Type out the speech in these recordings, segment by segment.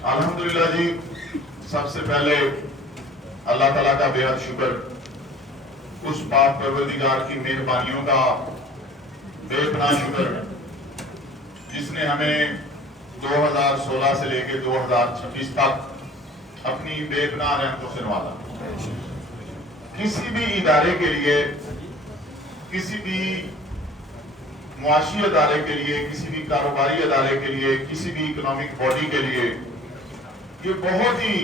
الحمدللہ جی، سب سے پہلے اللہ تعالیٰ کا بے حد شکر، اس پاک پروردگار کی مہربانیوں کا بے پناہ شکر جس نے ہمیں 2016 سے لے کے 2026 تک اپنی بے پناہ رحمتوں سے نوازا۔ کسی بھی ادارے کے لیے، کسی بھی معاشی ادارے کے لیے، کسی بھی کاروباری ادارے کے لیے، کسی بھی اکنامک باڈی کے لیے یہ بہت ہی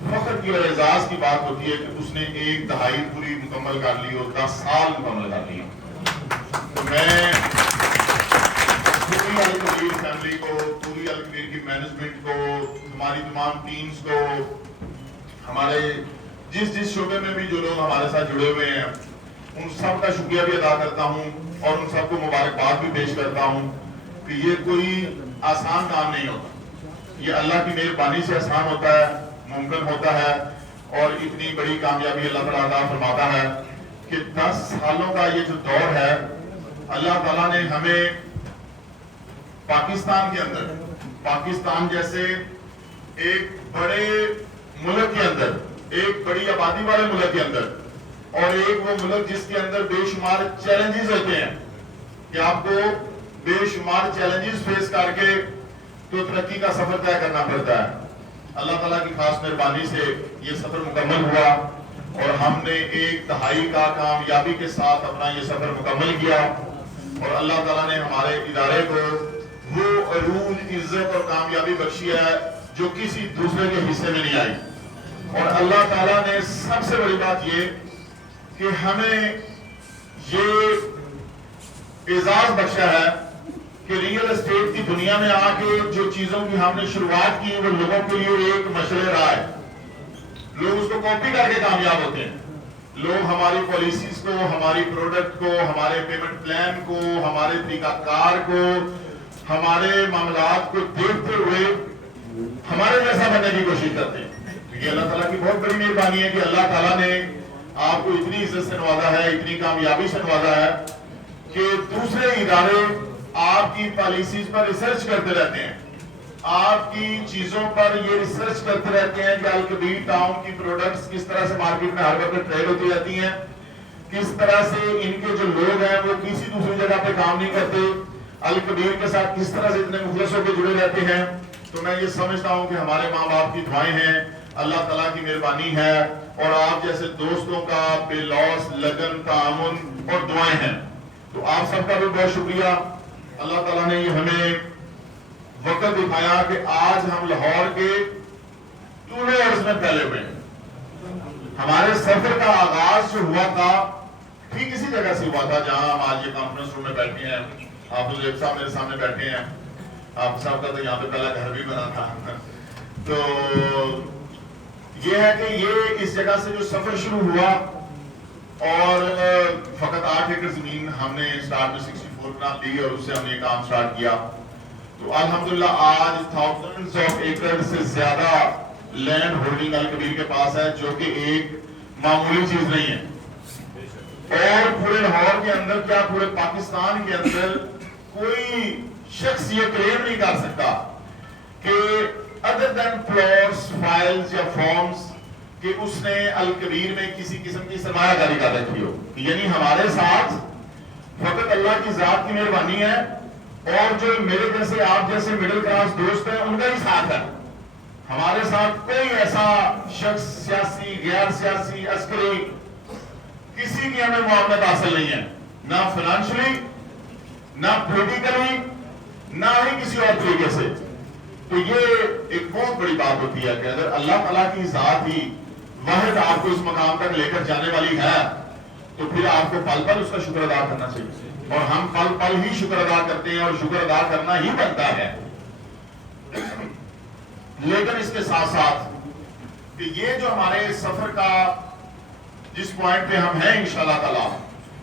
فخر کی اور اعزاز کی بات ہوتی ہے کہ اس نے ایک دہائی پوری مکمل کر لی اور 10 سال مکمل کر لی۔ تو میں پوری الکبیر فیملی کو، پوری الکبیر کی مینجمنٹ کو، ہماری تمام ٹیمز کو، ہمارے جس شعبے میں بھی جو لوگ ہمارے ساتھ جڑے ہوئے ہیں ان سب کا شکریہ بھی ادا کرتا ہوں اور ان سب کو مبارکباد بھی پیش کرتا ہوں کہ یہ کوئی آسان کام نہیں ہوتا، یہ اللہ کی مہربانی سے آسان ہوتا ہے، ممکن ہوتا ہے، اور اتنی بڑی کامیابی اللہ تعالیٰ عطا فرماتا ہے کہ 10 سالوں کا یہ جو دور ہے، اللہ تعالیٰ نے ہمیں پاکستان کے اندر، پاکستان جیسے ایک بڑے ملک کے اندر، ایک بڑی آبادی والے ملک کے اندر، اور ایک وہ ملک جس کے اندر بے شمار چیلنجز ہوتے ہیں کہ آپ کو بے شمار چیلنجز فیس کر کے تو ترقی کا سفر طے کرنا پڑتا ہے۔ اللہ تعالیٰ کی خاص مہربانی سے یہ سفر مکمل ہوا اور ہم نے ایک دہائی کا کامیابی کے ساتھ اپنا یہ سفر مکمل کیا، اور اللہ تعالیٰ نے ہمارے ادارے کو وہ عروج، عزت اور کامیابی بخشی ہے جو کسی دوسرے کے حصے میں نہیں آئی۔ اور اللہ تعالیٰ نے سب سے بڑی بات یہ کہ ہمیں یہ اعزاز بخشا ہے کہ ریئل اسٹیٹ کی دنیا میں آ کے جو چیزوں کی ہم نے شروعات کی وہ لوگوں کے لیے ایک مشعل راہ ہے، لوگ اس کو کاپی کر کے کامیاب ہوتے ہیں، لوگ ہماری پالیسیز کو، ہماری پروڈکٹ کو، ہمارے پیمنٹ پلان کو، ہمارے طریقہ کار کو، ہمارے معاملات کو دیکھتے ہوئے ہمارے جیسا بننے کی کوشش کرتے ہیں۔ یہ اللہ تعالیٰ کی بہت بڑی مہربانی ہے کہ اللہ تعالیٰ نے آپ کو اتنی عزت سے نوازا ہے، اتنی کامیابی سے نوازا ہے کہ دوسرے ادارے آپ کی پالیسیز پر ریسرچ کرتے رہتے ہیں، آپ کی چیزوں پر یہ ریسرچ کرتے رہتے ہیں کہ الکبیر ٹاؤن کی پروڈکٹس کس طرح سے مارکیٹ میں ہر وقت ٹریڈ ہوتی رہتی ہیں، کس طرح سے ان کے جو لوگ ہیں وہ کسی دوسری جگہ پہ کام نہیں کرتے، الکبیر کے ساتھ کس طرح سے اتنے مخلص ہو کے جڑے رہتے ہیں۔ تو میں یہ سمجھتا ہوں کہ ہمارے ماں باپ کی دعائیں ہیں، اللہ تعالیٰ کی مہربانی ہے، اور آپ جیسے دوستوں کا بے لوث لگن، تعاون اور دعائیں ہیں۔ تو آپ سب کا بھی بہت شکریہ۔ اللہ تعالیٰ نے یہ ہمیں وقت دکھایا کہ آج ہم لاہور کے طول عرض میں پھیلے ہوئے ہیں۔ ہمارے سفر کا آغاز جو ہوا تھا ٹھیک اسی جگہ سے ہوا تھا جہاں ہم آج یہ کانفرنس روم میں بیٹھے ہیں، آپ لوگ صاحب میرے سامنے بیٹھے ہیں، آپ صاحب کا تو یہاں پہ پہلا گھر بھی بنا تھا۔ تو یہ ہے کہ یہ اس جگہ سے جو سفر شروع ہوا، اور فقط 8 ایکڑ زمین ہم نے سٹارٹ میں 64 کنال دی اور اس سے ہم نے کام سٹارٹ کیا۔ تو الحمدللہ آج thousands of acres سے زیادہ لینڈ ہولڈنگ الکبیر کے پاس ہے، جو کہ ایک معمولی چیز نہیں ہے، اور پورے لاہور کے اندر کیا پورے پاکستان کے اندر کوئی شخص یہ کلیم نہیں کر سکتا کہ other than plots, files یا forms کہ اس نے الکبیر میں کسی قسم کی سرمایہ داری کر رکھی ہو۔ یعنی ہمارے ساتھ فقط اللہ کی ذات کی مہربانی ہے، اور جو میرے جیسے آپ جیسے مڈل کلاس دوست ہیں ان کا ہی ساتھ ہے۔ ہمارے ساتھ کوئی ایسا شخص، سیاسی، غیر سیاسی، عسکری، کسی کی ہمیں معاونت حاصل نہیں ہے، نہ فائنانشلی، نہ پولیٹیکلی، نہ ہی کسی اور طریقے سے۔ تو یہ ایک بہت بڑی بات ہوتی ہے کہ اگر اللہ تعالیٰ کی ذات ہی واحد آپ کو اس مقام تک لے کر جانے والی ہے تو پھر آپ کو پل پل اس کا شکر ادا کرنا چاہیے، اور ہم پل پل ہی شکر ادا کرتے ہیں، اور شکر ادا کرنا ہی بنتا ہے۔ لیکن اس کے ساتھ ساتھ کہ یہ جو ہمارے سفر کا جس پوائنٹ پہ ہم ہیں انشاءاللہ تعالیٰ،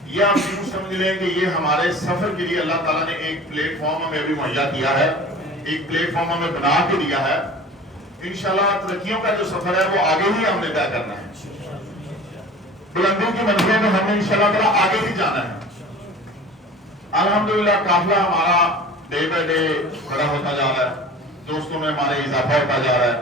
یہ آپ یوں سمجھ لیں کہ یہ ہمارے سفر کے لیے اللہ تعالیٰ نے ایک پلیٹ فارم ہمیں ابھی مہیا کیا ہے، ایک پلیٹ فارم ہمیں بنا کے دیا ہے۔ انشاءاللہ ترقیوں کا جو سفر ہے وہ آگے ہی ہم نے طے کرنا ہے، بلندی کی منزلوں میں ہم نے انشاءاللہ تعالیٰ آگے ہی جانا ہے۔ الحمدللہ قافلہ ہمارا ڈے بائی ڈے بڑا ہوتا جا رہا ہے، دوستوں میں ہمارے اضافہ ہوتا جا رہا ہے.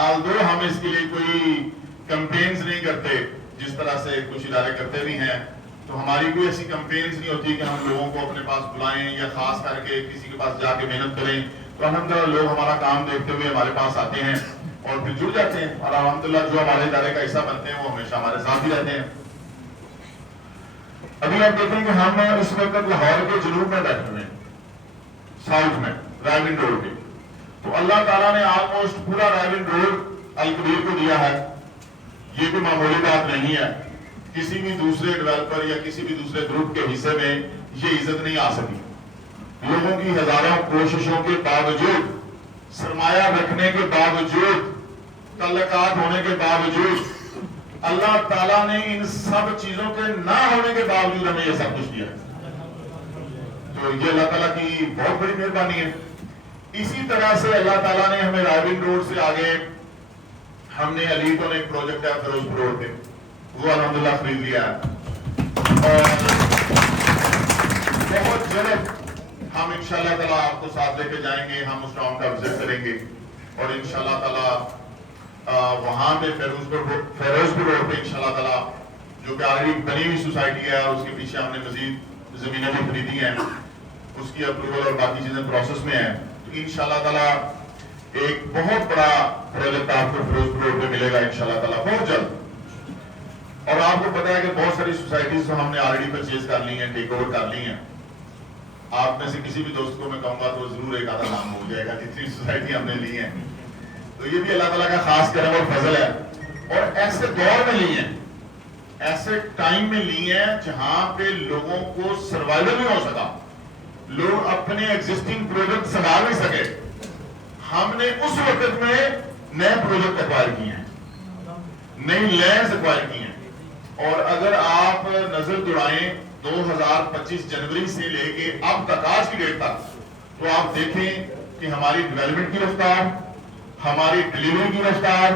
آلدو ہم اس کے لیے کوئی کمپینز نہیں کرتے جس طرح سے کچھ ادارے کرتے بھی ہیں, تو ہماری کوئی ایسی کمپینز نہیں ہوتی کہ ہم لوگوں کو اپنے پاس بلائیں یا خاص کر کے کسی کے پاس جا کے محنت کریں. تو الحمدللہ لوگ ہمارا کام دیکھتے ہوئے ہمارے پاس آتے ہیں اور پھر جڑ جاتے ہیں, اور الحمدللہ جو ہمارے ادارے کا حصہ بنتے ہیں وہ ہمیشہ ہمارے ساتھ ہی رہتے ہیں. ابھی آپ دیکھیں کہ ہم اس وقت لاہور کے جنوب میں بیٹھے ہوئے ہیں, ساؤتھ میں رائیونڈ روڈ پہ. تو اللہ تعالیٰ نے آلموسٹ پورا رائیونڈ روڈ الکبیر کو دیا ہے. یہ کوئی معمولی بات نہیں ہے. کسی بھی دوسرے ڈیولپر یا کسی بھی دوسرے گروپ کے حصے میں یہ عزت نہیں آ سکی. لوگوں کی ہزاروں کوششوں کے باوجود, سرمایہ رکھنے کے باوجود, تعلقات ہونے کے باوجود, اللہ تعالیٰ نے ان سب چیزوں کے نہ ہونے کے باوجود ہمیں یہ سب کچھ دیا. تو یہ اللہ تعالیٰ کی بہت بڑی مہربانی ہے. اسی طرح سے اللہ تعالیٰ نے ہمیں رائیونڈ روڈ سے آگے ہم نے علیٹون ایک پروجیکٹ ہے فیروزپور روڈ پہ, وہ الحمدللہ خرید لیا ہے, اور بہت جلد ہم انشاءاللہ تعالیٰ آپ کو ساتھ لے کے جائیں گے. ہم اس ٹاؤن کا وزٹ کریں گے اور انشاءاللہ تعالیٰ وہاں پہ فیروزپور روڈ پہ انشاءاللہ تعالیٰ جو کہ آلریڈی بنی ہوئی سوسائٹی ہے اور اس کے پیچھے ہم نے مزید زمینیں بھی خریدی ہیں, اس کی اپروول اور باقی چیزیں پروسیس میں ہیں. تو انشاءاللہ تعالیٰ ایک بہت بڑا پروجیکٹ آپ کو فیروزپور روڈ پہ ملے گا انشاءاللہ تعالیٰ بہت جلد. اور آپ کو پتا ہے کہ بہت ساری سوسائٹیز ہم نے آلریڈی پرچیز کر لی ہیں, ٹیک اوور کر لی ہیں. آپ میں سے کسی بھی دوست کو میں کہوں گا تو ضرور ایک آدھا نام ہو جائے گا جتنی سوسائٹی ہم نے لی ہیں. تو یہ بھی اللہ تعالیٰ کا خاص کرم اور فضل ہے, اور ایسے دور میں لی ہیں, ایسے ٹائم میں لی ہیں جہاں پہ لوگوں کو سروائیول نہیں ہو سکا, لوگ اپنے ایگزسٹنگ پروجیکٹ سنبھال نہیں سکے. ہم نے اس وقت میں نئے پروجیکٹ ایکوائر کیے ہیں, نئی لینڈز ایکوائر کی ہیں. اور اگر آپ نظر دوڑائیں 2025 جنوری سے لے کے اب تک آج کی ڈیٹ تک, تو آپ دیکھیں کہ ہماری ڈیولپمنٹ کی رفتار, ہماری ڈیلیوری کی رفتار,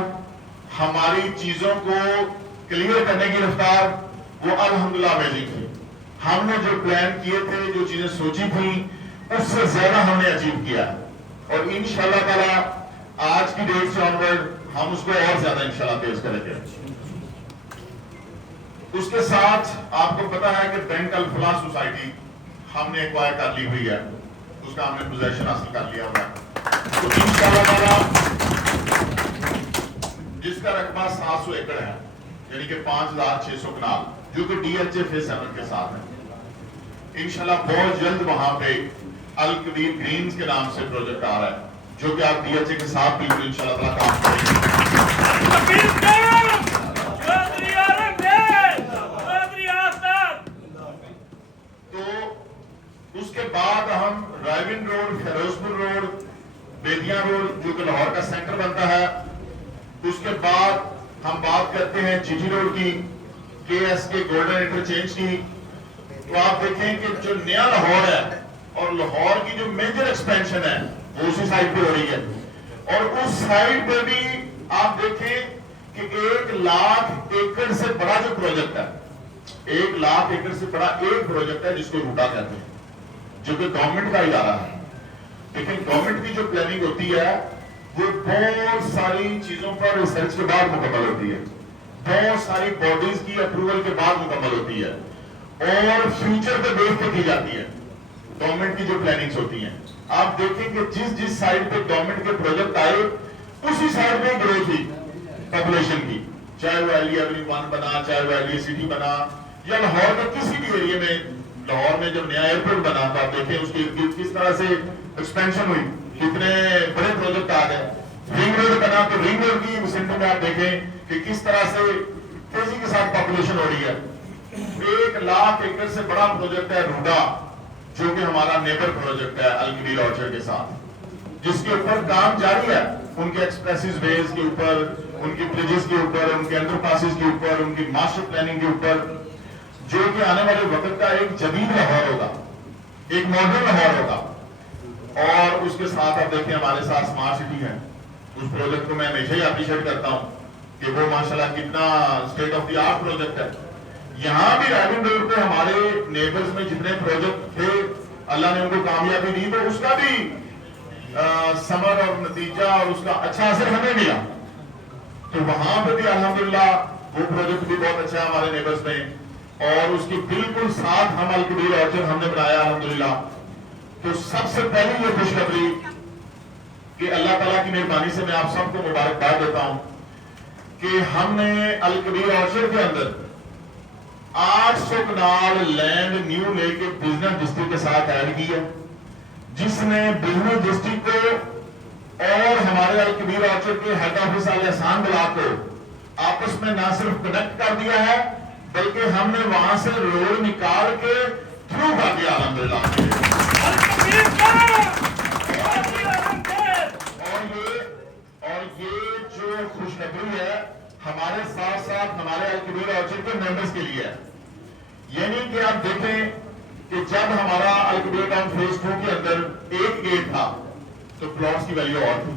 ہماری چیزوں کو کلیئر کرنے کی رفتار, وہ الحمدللہ امیزنگ تھی. ہم نے جو پلان کیے تھے, جو چیزیں سوچی تھیں, اس سے زیادہ ہم نے اچیو کیا, اور انشاءاللہ تعالیٰ آج کی ڈیٹ سے آنورڈ ہم اس کو اور زیادہ انشاءاللہ تیز کریں گے. اس کے ساتھ آپ کو پتا ہے کہ بینک الفلاح سوسائٹی ہم نے ایکوائر کر لی ہوئی ہے, اس کا ہم نے پوزیشن حاصل کر لیا ہوا ہے. تو انشاءاللہ تعالیٰ جس کا رقبہ 700 ایکڑ ہے, یعنی کہ 5600 کنال, جو کہ ڈی ایچ اے فیز 7 کے ساتھ ہے, انشاءاللہ بہت جلد وہاں پہ الکبیر گرینز کے نام سے پروجیکٹ آ رہا ہے, جو کہ آپ ڈی ایچ اے کے ساتھ بھی انشاءاللہ تعالیٰ کام کریں گے. تو اس کے بعد ہم Raiwind road, Ferozepur road, Bedian road جو کہ لاہور کا سینٹر بنتا ہے, اس کے بعد ہم بات کرتے ہیں جی ٹی روڈ کی, کے ایس کے گولڈن انٹرچینج کی. تو آپ دیکھیں کہ جو نیا لاہور ہے اور لاہور کی جو میجر ایکسپینشن ہے وہ اسی سائڈ پہ ہو رہی ہے, اور اس سائڈ پہ بھی آپ دیکھیں کہ 1 لاکھ ایکڑ سے بڑا جو پروجیکٹ ہے, 1 لاکھ ایکڑ سے بڑا ایک پروجیکٹ ہے جس کو روٹا کہتے ہیں, جو کہ گورنمنٹ کا ادارہ ہے. لیکن گورنمنٹ کی جو پلاننگ ہوتی ہے وہ بہت ساری چیزوں پر ریسرچ کے بعد مکمل ہوتی ہے, بہت ساری باڈیز کی اپروول کے بعد مکمل ہوتی ہے, اور فیوچر پہ دیکھ کے کی جاتی ہے گورنمنٹ کی جو پلاننگز ہوتی ہیں. آپ دیکھیں کہ جس سائڈ پہ گورنمنٹ کے پروجیکٹ آئے اسی سائڈ پہ گروتھ ہوئی پاپولیشن کی, چاہے وہ ایلی ایونیو 1 بنا, چاہے وہ ایلی سٹی بنا, یا لاہور کے کسی بھی ایریے میں. لاہور میں جب نیا ایئرپورٹ بنا تو آپ دیکھیں اس کی کس طرح سے ایکسپینشن ہوئی, کتنے بڑے پروجیکٹ آ گئے. رنگ روڈ بنا تو رنگ روڈ کی سینٹر میں آپ دیکھیں کہ کس طرح سے تیزی کے ساتھ پاپولیشن ہو رہی ہے. 1 لاکھ ایکڑ سے بڑا پروجیکٹ ہے روڈا, جو کہ ہمارا نیبر پروجیکٹ ہے الکبیر آرچرڈ کے ساتھ, جس کے اوپر کام جاری ہے. ان کے ایکسپریسز ویز کے اوپر, ان کی بریجز کے اوپر, ان کے انڈر پاسز کے اوپر, ان کی ماسٹر پلاننگ کے اوپر, جو کہ آنے والے وقت کا ایک جدید لاہور ہوگا, ایک ماڈرن لاہور ہوگا. اور اس کے ساتھ آپ دیکھیں ہمارے ساتھ اسمارٹ سٹی ہے. اس پروجیکٹ کو میں ہمیشہ ہی اپریشیٹ کرتا ہوں کہ وہ ماشاءاللہ کتنا state of the art project ہے. یہاں بھی رائیونڈ روڈ پہ ہمارے نیبرز میں جتنے پروجیکٹ تھے اللہ نے ان کو کامیابی دی, تو اس کا بھی ثمر اور نتیجہ اور اس کا اچھا اثر ہمیں ملا. تو وہاں پہ بھی الحمدللہ وہ پروجیکٹ بھی بہت اچھا ہے ہمارے نیبرز میں, اور اس کی بالکل ساتھ ہم الکبیر آرچرڈ ہم نے بنایا الحمدللہ. تو سب سے پہلی یہ خوشخبری کہ اللہ تعالیٰ کی مہربانی سے میں آپ سب کو مبارکباد دیتا ہوں کہ ہم نے الکبیر آرچرڈ کے اندر 800 کنال لینڈ نیو لے کے بزنس ڈسٹرکٹ کے ساتھ ایڈ کی ہے, جس نے بزنس ڈسٹرکٹ کو اور ہمارے الکبیر آرچرڈ کے ہیڈ آفس ال احسان بلاک کو آپس میں نہ صرف کنیکٹ کر دیا ہے بلکہ ہم نے وہاں سے روڈ نکال کے تھرو کر دیا الحمدللہ. اور یہ جو خوشخبری ہے ہمارے ساتھ ساتھ ہمارے الکبیر آرچرڈ کے ممبرز کے لیے ہے. یعنی کہ آپ دیکھیں کہ جب ہمارا الکبیر ٹاؤن فیز 2 کے اندر ایک گیٹ تھا تو پلاٹس کی ویلیو اور تھی.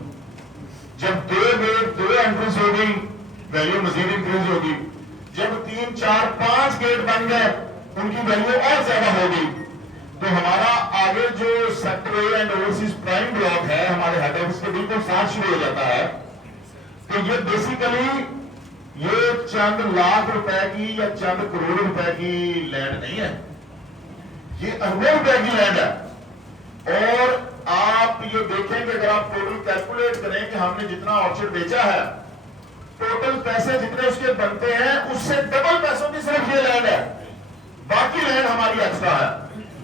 جب 2 گیٹ 2 انٹرنس ہو گئی ویلیو مزید انکریز ہوگی. جب 3 4 5 گیٹ بن گئے ان کی ویلیو اور زیادہ ہوگی. تو ہمارا آگے جو sector a and overseas prime block ہے ہمارے ہیڈ آفس کے بالکل ساتھ شروع ہو جاتا ہے. تو یہ بیسیکلی یہ چند لاکھ روپے کی یا چند کروڑ روپے کی لینڈ نہیں ہے, یہ اربوں روپے کی لینڈ ہے. اور آپ یہ دیکھیں کہ اگر آپ ٹوٹل کیلکولیٹ کریں کہ ہم نے جتنا آرچرڈ بیچا ہے ٹوٹل پیسے جتنے اس کے بنتے ہیں اس سے ڈبل پیسوں کی صرف یہ لینڈ ہے, باقی لینڈ ہماری ایکسٹرا ہے.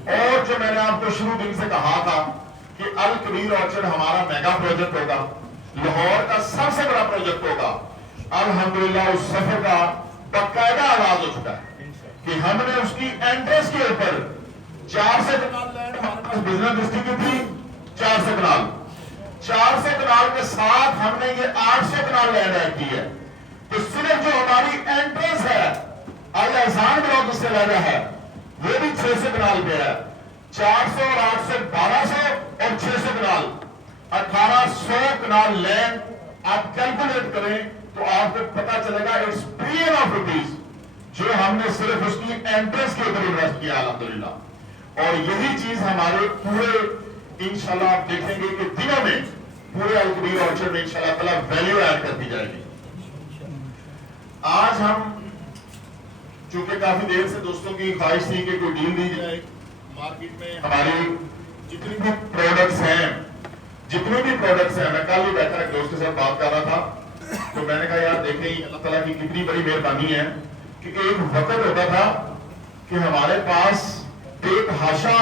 اور جو میں نے آپ کو شروع دن سے کہا تھا کہ الکبیر آرچرڈ ہمارا میگا پروجیکٹ ہوگا, لاہور کا سب سے بڑا پروجیکٹ ہوگا, الحمدللہ اس سفر کا باقاعدہ آغاز ہو چکا ہے کہ ہم نے اس کی انٹرنس کے اوپر 400 کنال لینڈ ہمارے پاس بزنس ڈسٹرکٹ کی تھی, 400 کنال 400 کنال کے ساتھ ہم نے یہ 800 کنال لینڈ ایڈ کی ہے. تو صرف جو ہماری انٹرنس ہے ال احسان بلاک اس سے لینڈ ہے وہ بھی 600 کنال پہ ہے. 400 اور 800 1200 اور 600 کنال 1800 کنال لینڈ آپ کیلکولیٹ کریں تو آپ کو پتا چلے گا اٹس بلین آف روپیز جو ہم نے صرف اس کی انٹرنس کے اوپر انویسٹ کیا الحمدللہ. اور یہی چیز ہمارے پورے انشاءاللہ آپ دیکھیں گے کہ دنوں میں پورے الکبیر آرچرڈ میں انشاءاللہ تعالیٰ ویلیو ایڈ کرتی جائے گی. آج ہم چونکہ کافی دیر سے دوستوں کی خواہش تھی کہ کوئی ڈیل دی جائے مارکیٹ میں ہماری جتنی بھی پروڈکٹس ہیں میں کل ہی بیٹھا ایک دوست کے ساتھ بات کر رہا تھا تو میں نے کہا یار دیکھیں اللہ تعالیٰ کی کتنی بڑی مہربانی ہے کہ ایک وقت ہوتا تھا کہ ہمارے پاس ایک ہاشا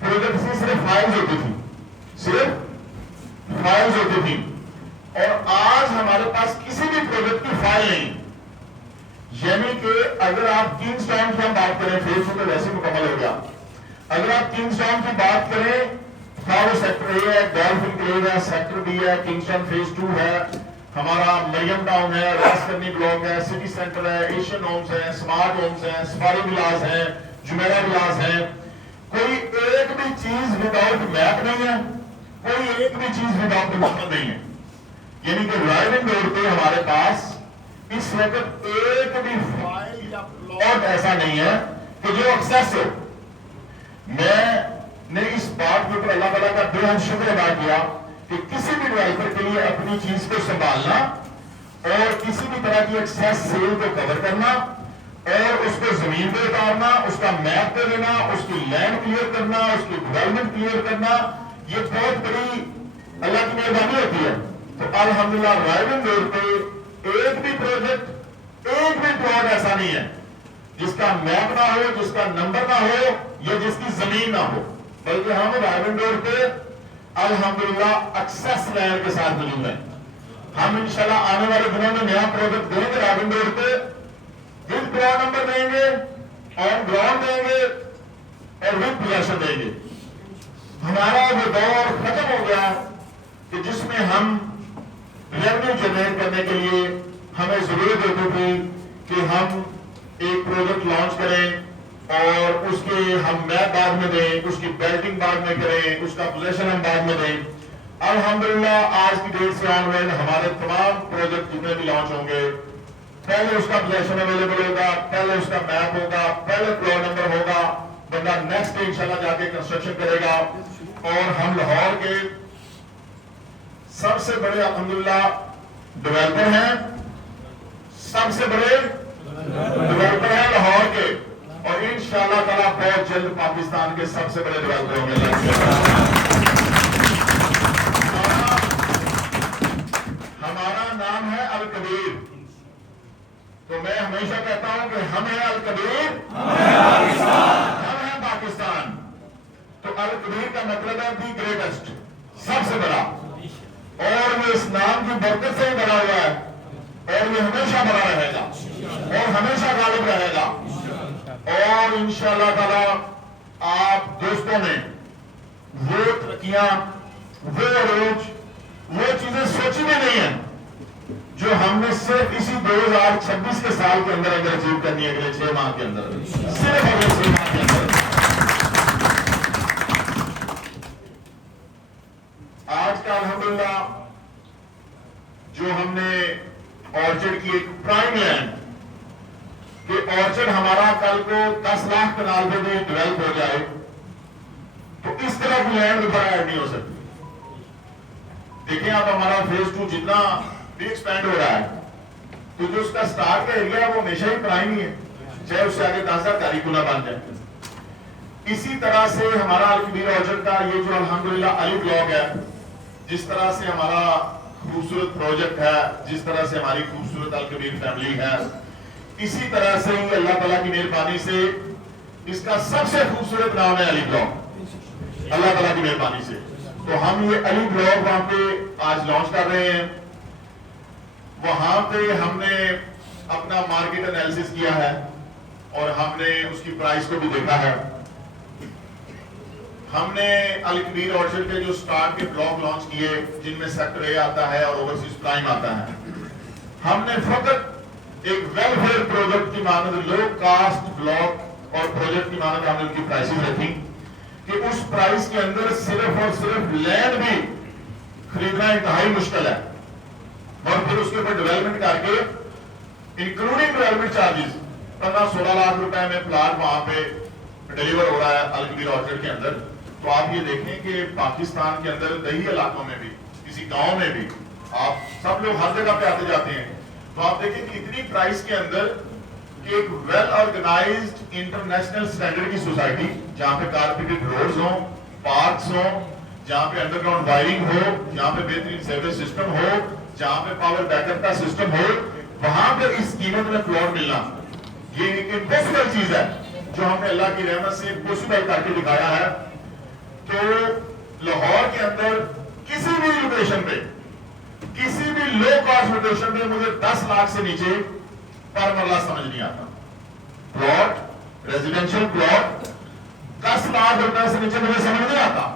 پروجیکٹ سے صرف فائلز ہوتی تھی اور آج ہمارے پاس کسی بھی پروجیکٹ کی فائل نہیں. یعنی کہ اگر آپ کنگز ٹاؤن کی ہم بات کریں فیز 2 تو ویسے مکمل ہو گیا. اگر آپ کنگز ٹاؤن کی بات کریں وہ سیکٹر اے ہے, ڈالفن کلیو ہے, سیکٹر بی ہے, کنگز ٹاؤن فیز 2 ہے, ہمارا مریم ٹاؤن ہے, راس کرنی بلاک ہے, سٹی سینٹر ہے, ایشین ہومز ہے, سمارٹ ہومز ہیں, سفاری ولاز ہیں, جمیرہ ولاز ہیں. کوئی ایک بھی چیز وداؤٹ میپ نہیں ہے, کوئی ایک بھی چیز وداؤٹ ڈیولپمنٹ نہیں ہے. یعنی کہ رائڈنگ روڈ پہ ہمارے پاس اس وقت ایک بھی فائل یا پلاٹ ایسا نہیں ہے کہ جو ایکسیس ہو. میں نے اس بات کے اوپر اللہ تعالیٰ کا بے حد شکر ادا کیا کہ کسی بھی ڈیولپر کے لیے اپنی چیز کو سنبھالنا اور کسی بھی طرح کی ایکسیس سیل کو کور کرنا اور اس کو زمین پہ اتارنا, اس کا میپ دے دینا, اس کی لینڈ کلیئر کرنا, اس کی ڈیولپمنٹ کلیئر کرنا, یہ بہت بڑی اللہ کی مہربانی ہوتی ہے. تو الحمدللہ رائڈنگ روڈ پہ ایک بھی پروجیکٹ ایک بھی پلاٹ ایسا نہیں ہے جس کا میپ نہ ہو, جس کا نمبر نہ ہو یا جس کی زمین نہ ہو, بلکہ ہم رائڈنگ روڈ پہ الحمدللہ ایکسیس لینڈ کے ساتھ موجود ہیں. ہم انشاءاللہ آنے والے دنوں میں نیا پروجیکٹ دیں گے رائڈنگ روڈ پہ, ود پلاٹ نمبر دیں گے, آن گراؤنڈ دیں گے اور ود پوزیشن دیں گے. ہمارا وہ دور ختم ہو گیا کہ جس میں ہم ریونیو جنریٹ کرنے کے لیے ہمیں ضرورت ہوتی تھی کہ ہم ایک پروجیکٹ لانچ کریں اور اس کے ہم میپ بعد میں دیں, اس کی بیلٹنگ بعد میں کریں, اس کا پوزیشن ہم بعد میں دیں. الحمدللہ آج کی ڈیٹ سے آن ورڈ ہمارے تمام پروجیکٹ جتنے بھی لانچ ہوں گے پہلے اس کا پوزیشن اویلیبل ہوگا, پہلے اس کا میپ ہوگا, پہلے پلاٹ نمبر ہوگا, بندہ نیکسٹ ڈے انشاءاللہ جا کے کنسٹرکشن کرے گا. اور ہم لاہور کے سب سے بڑے الحمدللہ ڈیولپر ہیں، سب سے بڑے ڈیولپر ہیں لاہور کے، اور انشاءاللہ تعالیٰ بہت جلد پاکستان کے سب سے بڑے ڈیولپر ہوں گے۔ ہمارا نام ہے الکبیر، تو میں ہمیشہ کہتا ہوں کہ ہم ہیں الکبیر، ہم ہیں پاکستان۔ تو الکبیر کا مطلب ہے دی گریٹسٹ، سب سے بڑا، اور وہ اس نام کی برکت سے ہی بنا ہوا ہے، اور یہ ہمیشہ بڑا رہے گا اور ہمیشہ غالب رہے گا۔ اور انشاءاللہ تعالیٰ آپ دوستوں نے وہ ترقیاں، وہ عروج، وہ چیزیں سوچی بھی نہیں ہیں جو ہم نے صرف اسی 2026 کے سال کے اندر اچیو کرنی ہے، اگلے 6 ماہ کے اندر، صرف اگلے 6 ماہ کے اندر۔ آج کا الحمدللہ جو ہم نے آرچڈ کی ایک پرائم لینڈ، کہ آرچڈ ہمارا کل کو 10 لاکھ کنال پہ بھی ڈیولپ ہو جائے تو اس طرح کی لینڈ دوبارہ ایڈ نہیں ہو سکتی۔ دیکھیں آپ ہمارا فیز 2 جتنا بھی ایکسپینڈ ہو رہا ہے، تو جو اس کا سٹارٹ کا ایریا ہے وہ ہمیشہ ہی پرائم ہی ہے، چاہے اس سے آگے 10,000 کاری گنا بن جائے۔ اسی طرح سے ہمارا الکبیر آرچڈ کا یہ جو الحمدللہ علی بلاک ہے، جس طرح سے ہمارا خوبصورت پروجیکٹ ہے، جس طرح سے ہماری خوبصورت الکبیر فیملی ہے، اسی طرح سے ہی اللہ تعالیٰ کی مہربانی سے اس کا سب سے خوبصورت نام ہے علی بلاک، اللہ تعالیٰ کی مہربانی سے۔ تو ہم یہ علی بلاک وہاں پہ آج لانچ کر رہے ہیں۔ وہاں پہ ہم نے اپنا مارکیٹ انالیسس کیا ہے اور ہم نے اس کی پرائس کو بھی دیکھا ہے۔ ہم نے الکبیر آرچڈ کے جو سٹارٹ کے بلاک لانچ کیے، جن میں سیکٹر اے آتا ہے اور اوورسیز پرائم آتا ہے، ہم نے فقط ایک ویلفیئر پروجیکٹ کی مانند، لو کاسٹ بلاک اور پروجیکٹ کی مانند ہم نے ان کی پرائسز رکھی کہ اس پرائس کے اندر صرف اور صرف لینڈ بھی خریدنا انتہائی مشکل ہے، اور پھر اس کے اوپر ڈیولپمنٹ کر کے انکلوڈنگ ڈیولپمنٹ چارجز 15-16 لاکھ روپے میں پلاٹ وہاں پہ ڈیلیور ہو رہا ہے الکبیر آرچڈ کے اندر۔ تو آپ یہ دیکھیں کہ پاکستان کے اندر دیہی علاقوں میں بھی، کسی گاؤں میں بھی، آپ سب لوگ ہر جگہ پہ آتے جاتے ہیں، تو آپ دیکھیں کہ اتنی پرائس کے اندر کہ ایک ویل آرگنائزڈ انٹرنیشنل سٹینڈرڈ کی سوسائٹی، جہاں پہ کارپیٹڈ روڈز ہوں، پارکس ہوں، جہاں پہ انڈر گراؤنڈ وائرنگ ہو، جہاں پہ بہترین سیوریج سسٹم ہو، جہاں پہ پاور بیک اپ کا سسٹم ہو، وہاں پہ اس قیمت میں پلاٹ ملنا یہ ایک امپوسبل چیز ہے جو ہم نے اللہ کی رحمت سے پوسیبل کر کے دکھایا ہے۔ تو لاہور کے اندر کسی بھی لوکیشن پہ، کسی بھی لو کاسٹ لوکیشن پہ مجھے 10 لاکھ سے نیچے پر مرلہ سمجھ نہیں آتا۔ پلاٹ، ریزیڈینشل پلاٹ 10 لاکھ روپے سے نیچے مجھے سمجھ نہیں آتا۔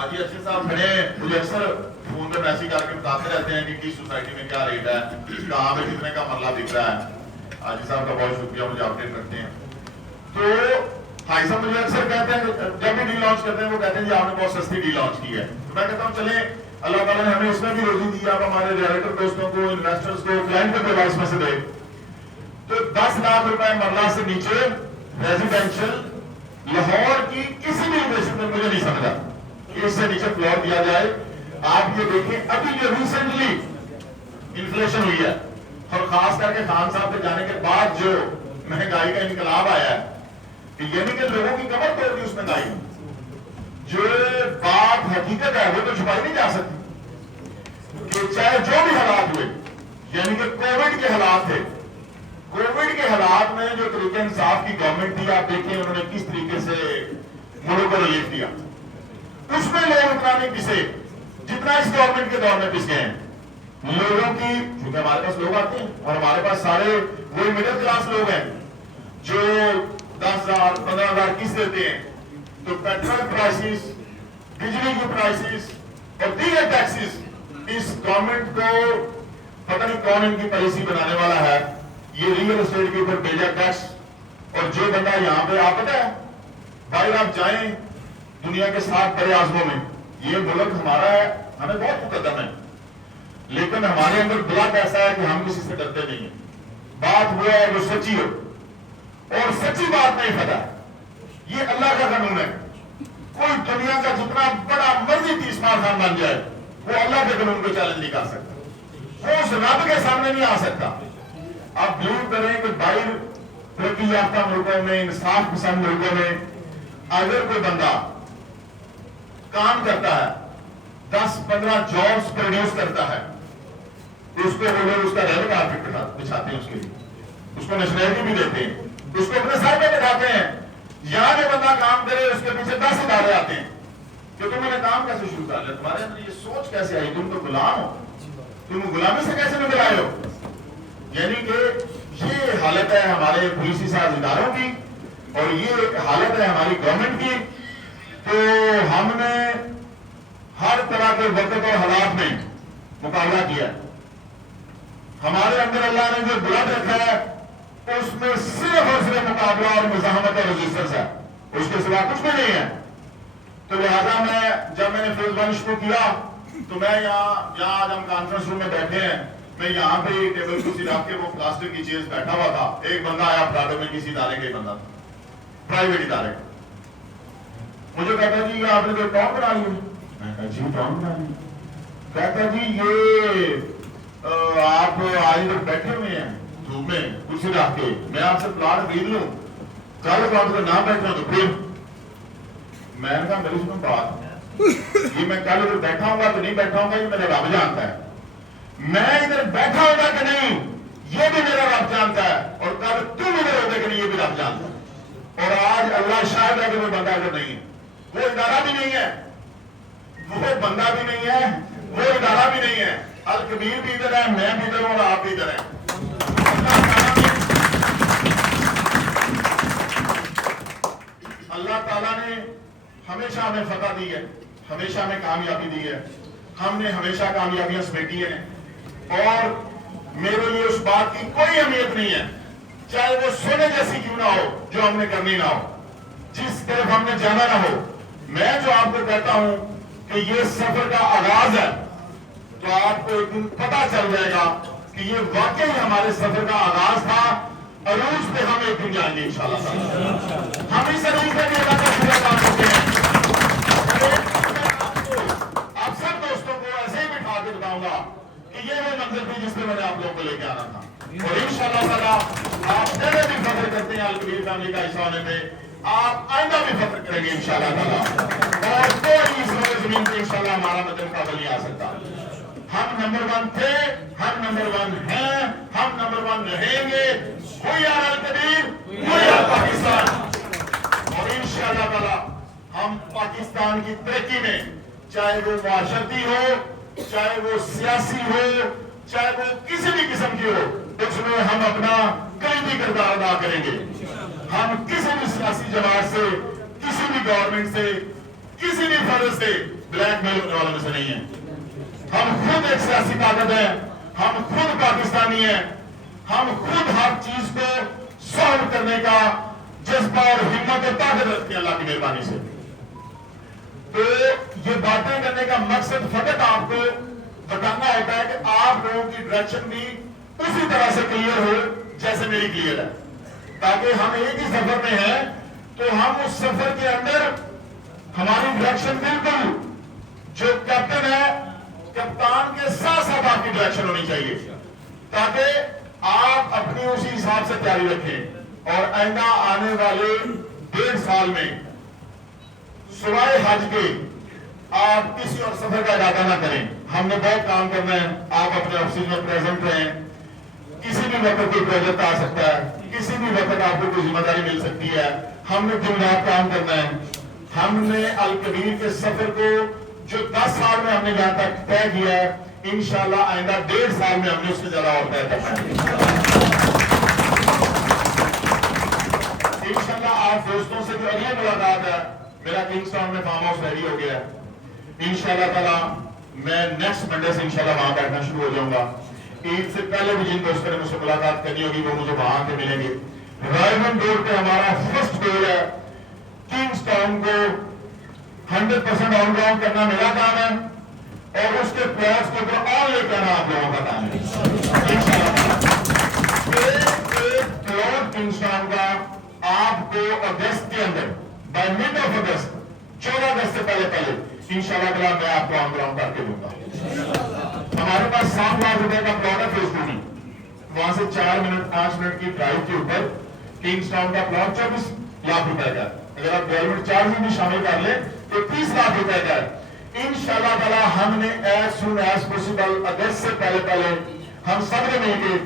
آج یہ اچھے صاحب کھڑے ہیں، مجھے اکثر فون پہ میسج کر کے بتاتے رہتے ہیں کہ کس سوسائٹی میں کیا ریٹ ہے، کہاں پہ کتنے کا مرلہ دکھ رہا ہے۔ حاجی صاحب کا بہت شکریہ، مجھے اپڈیٹ کرتے ہیں۔ تو حاجی صاحب مجھے اکثر کہتے ہیں، جب بھی ڈیل لانچ کرتے ہیں وہ کہتے ہیں جی آپ نے بہت سستی ڈیل لانچ کی ہے۔ تو میں کہتا ہوں چلیں اللہ تعالیٰ نے ہمیں اس میں بھی روزی دی، آپ ہمارے ڈائریکٹر دوستوں کو، انویسٹرز کو، کلائنٹ کو اس میں سے دے۔ تو 10 لاکھ روپے مرلہ سے نیچے ریزیڈینشل لاہور کی کسی بھی لوکیشن میں مجھے نہیں سمجھا کہ اس سے نیچے پلاٹ دیا جائے۔ آپ یہ دیکھیں ابھی جو ریسنٹلی انفلیشن ہوئی ہے، اور خاص کر کے خان صاحب کے جانے کے بعد جو مہنگائی کا انقلاب آیا ہے، یعنی کہ لوگوں کی کمر توڑ دی اس مہنگائی، جو بات حقیقت ہے وہ تو چھپائی نہیں جا سکتی کہ چاہے جو بھی حالات ہوئے، یعنی کہ کووڈ کے حالات تھے، کووڈ کے حالات میں جو طریقہ انصاف کی گورنمنٹ تھی، آپ دیکھیں انہوں نے کس طریقے سے ملک کو ریلیف دیا، اس میں لوگ اتنا نہیں پسے جتنا اس گورنمنٹ کے دور میں پس گئے ہیں۔ لوگوں کی، کیونکہ ہمارے پاس لوگ آتے ہیں اور ہمارے پاس سارے وہی مڈل کلاس لوگ ہیں جو 10,000 15,000 قسط دیتے ہیں، تو پیٹرول پرائسز، بجلی کی پرائسز اور دیگر ٹیکسز، اس گورنمنٹ کو پتہ نہیں کون ان کی پالیسی بنانے والا ہے، یہ ریئل اسٹیٹ کے اوپر بھیجا ٹیکس، اور جو بندہ یہاں پہ آپ پتہ ہے باہر آپ جائیں دنیا کے 7 بڑے اعظموں میں، یہ ملک ہمارا ہے، ہمیں بہت مقدم ہے، لیکن ہمارے اندر بلک ایسا ہے کہ ہم کسی سے ڈرتے نہیں ہیں۔ بات وہ ہے جو سچی ہو، اور سچی بات نہیں پتہ، یہ اللہ کا قانون ہے۔ کوئی دنیا کا جتنا بڑا مرضی 30 خان بن جائے، وہ اللہ کے قانون کو چیلنج نہیں کر سکتا، وہ اس رب کے سامنے نہیں آ سکتا۔ آپ بلیو کریں کہ باہر ترقی یافتہ ملکوں میں، انصاف پسند ملکوں میں اگر کوئی بندہ کام کرتا ہے، 10-15 جابس پروڈیوس کرتا ہے، تو اس کو وہ لوگ اس کا ریڈ کارپیٹ بچھاتے ہیں، اس کے لیے اس کو نیشنلٹی بھی دیتے ہیں، اس کو اپنے سر پہ بٹھاتے ہیں۔ یہاں جو بندہ کام کرے اس کے پیچھے 10 ادارے آتے ہیں کہ تم نے کام کیسے شروع کر لیا، تمہارے اندر یہ سوچ کیسے آئی، تم تو غلام ہو، تم غلامی سے کیسے نکل آئے ہو۔ یعنی کہ یہ حالت ہے ہمارے پولیسی ساز اداروں کی، اور یہ حالت ہے ہماری گورنمنٹ کی۔ تو ہم نے ہر طرح کے وقت اور حالات میں مقابلہ کیا ہے۔ ہمارے اندر اللہ نے جو بلند رکھا ہے اس میں صرف اور صرف مقابلہ اور مزاحمت اور ریزسٹنس ہے، اس کے سوا کچھ بھی نہیں ہے۔ تو لہذا جب میں نے فیز 1 شروع کیا تو میں یہاں آج ہم کانفرنس روم میں بیٹھے ہیں، میں یہاں پہ ٹیبل کرسی رکھ کے وہ پلاسٹک کی چیز بیٹھا ہوا تھا، ایک بندہ آیا پراڈو میں، کسی ادارے کا بندہ تھا، پرائیویٹ ادارے کا، مجھے کہتا جی آپ نے کوئی ٹاؤن بنا لی؟ میں کہا جی ٹاؤن بنا لی۔ کہتا جی یہ آپ آج لوگ بیٹھے ہوئے ہیں دھوپ میں کرسی رکھ کے، میں آپ سے پلاٹ خرید لوں، کل پلاٹ کو نہ بیٹھا تو پھر میں نے کہا میری سنو بات، یہ میں کل ادھر بیٹھا ہوں گا تو نہیں بیٹھا ہوں گا یہ میرا رب جانتا ہے، میں ادھر بیٹھا ہوں گا کہ نہیں یہ بھی میرا رب جانتا ہے، اور کل تم ادھر ہوگا کہ نہیں یہ بھی رب جانتا ہے۔ اور آج اللہ شاہد ہے کہ وہ بندہ ادھر نہیں ہے، وہ ادارہ بھی نہیں ہے، وہ بندہ بھی نہیں ہے، وہ ادارہ بھی نہیں ہے، الکبیر بھی ادھر ہے، میں بھی ادھر ہوں اور آپ بھی ادھر ہیں۔ اللہ تعالیٰ نے ہمیشہ ہمیں فتح دی ہے، ہمیشہ ہمیں کامیابی دی ہے، ہم نے ہمیشہ کامیابیاں سمیٹی ہیں، اور میرے لیے اس بات کی کوئی اہمیت نہیں ہے چاہے وہ سونے جیسی کیوں نہ ہو جو ہم نے کرنی نہ ہو، جس طرف ہم نے جانا نہ ہو۔ میں جو آپ کو کہتا ہوں کہ یہ سفر کا آغاز ہے، تو آپ کو ایک دن پتہ چل جائے گا کہ یہ واقعی ہمارے سفر کا آغاز تھا، عروج پہ ہم ایک دن جائیں گے انشاءاللہ۔ ہم اس عروج پہ بھی اللہ کا شکر ادا کرتے ہیں۔ آپ سب دوستوں کو ایسے ہی بٹھا کے بتاؤں گا کہ یہ وہ منظر تھی جس پہ میں نے آپ لوگوں کو لے کے آنا تھا، اور انشاءاللہ تعالیٰ آپ پہلے بھی فخر کرتے ہیں الکبیر فیملی کا حصہ ہونے میں، آپ آئندہ بھی فخر کریں گے انشاءاللہ تعالیٰ، اور کوئی اس روئے زمین پہ انشاءاللہ ہمارا مدن قابل نہیں آ سکتا۔ ہم نمبر 1 تھے، ہم نمبر 1 ہیں، ہم نمبر 1 رہیں گے۔ We are Alkabir, we are Pakistan, اور انشاءاللہ تعالیٰ ہم پاکستان کی ترقی میں، چاہے وہ معاشرتی ہو، چاہے وہ سیاسی ہو، چاہے وہ کسی بھی قسم کی ہو، اس میں ہم اپنا کلیدی کردار ادا کریں گے۔ ہم کسی بھی سیاسی جماعت سے، کسی بھی گورنمنٹ سے، کسی بھی فرد سے بلیک میل ہونے والوں میں سے نہیں ہیں۔ ہم خود ایک سیاسی طاقت ہیں، ہم خود پاکستانی ہیں، ہم خود ہر چیز کو سالو کرنے کا جذبہ اور ہمت اور طاقت رکھتے ہیں اللہ کی مہربانی سے۔ تو یہ باتیں کرنے کا مقصد فقط آپ کو بتانا ہوتا ہے کہ آپ لوگوں کی ڈائریکشن بھی اسی طرح سے کلیئر ہو جیسے میری کلیئر ہے، تاکہ ہم ایک ہی سفر میں ہیں تو ہم اس سفر کے اندر ہماری ڈائریکشن بالکل جو کیپٹن ہے، کپتان کے ساتھ ساتھ آپ کی ڈائریکشن ہونی چاہیے، تاکہ آپ اپنی اسی حساب سے تیاری رکھیں، اور آئندہ آنے والے 1.5 سال میں سوائے حج کے آپ کسی اور سفر کا ارادہ نہ کریں۔ ہم نے بہت کام کرنا ہے، آپ اپنے آفسز میں پریزنٹ رہیں، کسی بھی وقت کوئی پروجیکٹ آ سکتا ہے، کسی بھی وقت آپ کو کوئی ذمہ داری مل سکتی ہے، ہم نے دن رات کام کرنا ہے۔ ہم نے الکبیر کے سفر کو جو 10 سال میں ہم نے یہاں تک طے کیا ہے، انشاءاللہ آئندہ 1.5 سال میں ہم نے اس سے زیادہ اور طے کرنا ہے۔ انشاءاللہ آپ دوستوں سے جو اگلی ملاقات ہے، میرا کنگز ٹاؤن میں فارم ہاؤس ریڈی ہو گیا ہے، انشاءاللہ تعالیٰ میں نیکسٹ منڈے سے انشاءاللہ وہاں بیٹھنا شروع ہو جاؤں گا۔ عید سے پہلے بھی جن دوستوں نے مجھ سے ملاقات کرنی ہوگی وہ مجھے وہاں کے ملیں گے۔ رائمنڈ روڈ پہ ہمارا فرسٹ گول ہے کنگز ٹاؤن کو 100% آن گراؤنڈ کرنا میرا کام ہے، اور اس کے پلاٹس کو آن لے کے آنا آپ لوگوں کا کام ہے انشاءاللہ۔ ایک پلاٹ کنگز ٹاؤن کا آپ کو اگست کے اندر، بائی مڈ آف اگست، 14 اگست سے پہلے انشاءاللہ میں آپ کو آن گراؤنڈ کر کے دوں گا۔ ہمارے پاس 7 لاکھ روپے کا پلاٹ ہے فیس 2 میں، وہاں سے 4 منٹ 5 منٹ کی ڈرائیو کے اوپر کنگز ٹاؤن کا پلاٹ 24 لاکھ روپے کا، اگر آپ ڈیولپمنٹ چارج بھی شامل کر لیں تو 30 لاکھ روپے کا ہے۔ انشاءاللہ تعالی ہم نے ایز سون ایز پوسیبل اگست سے پہلے ہم سب نے مل کے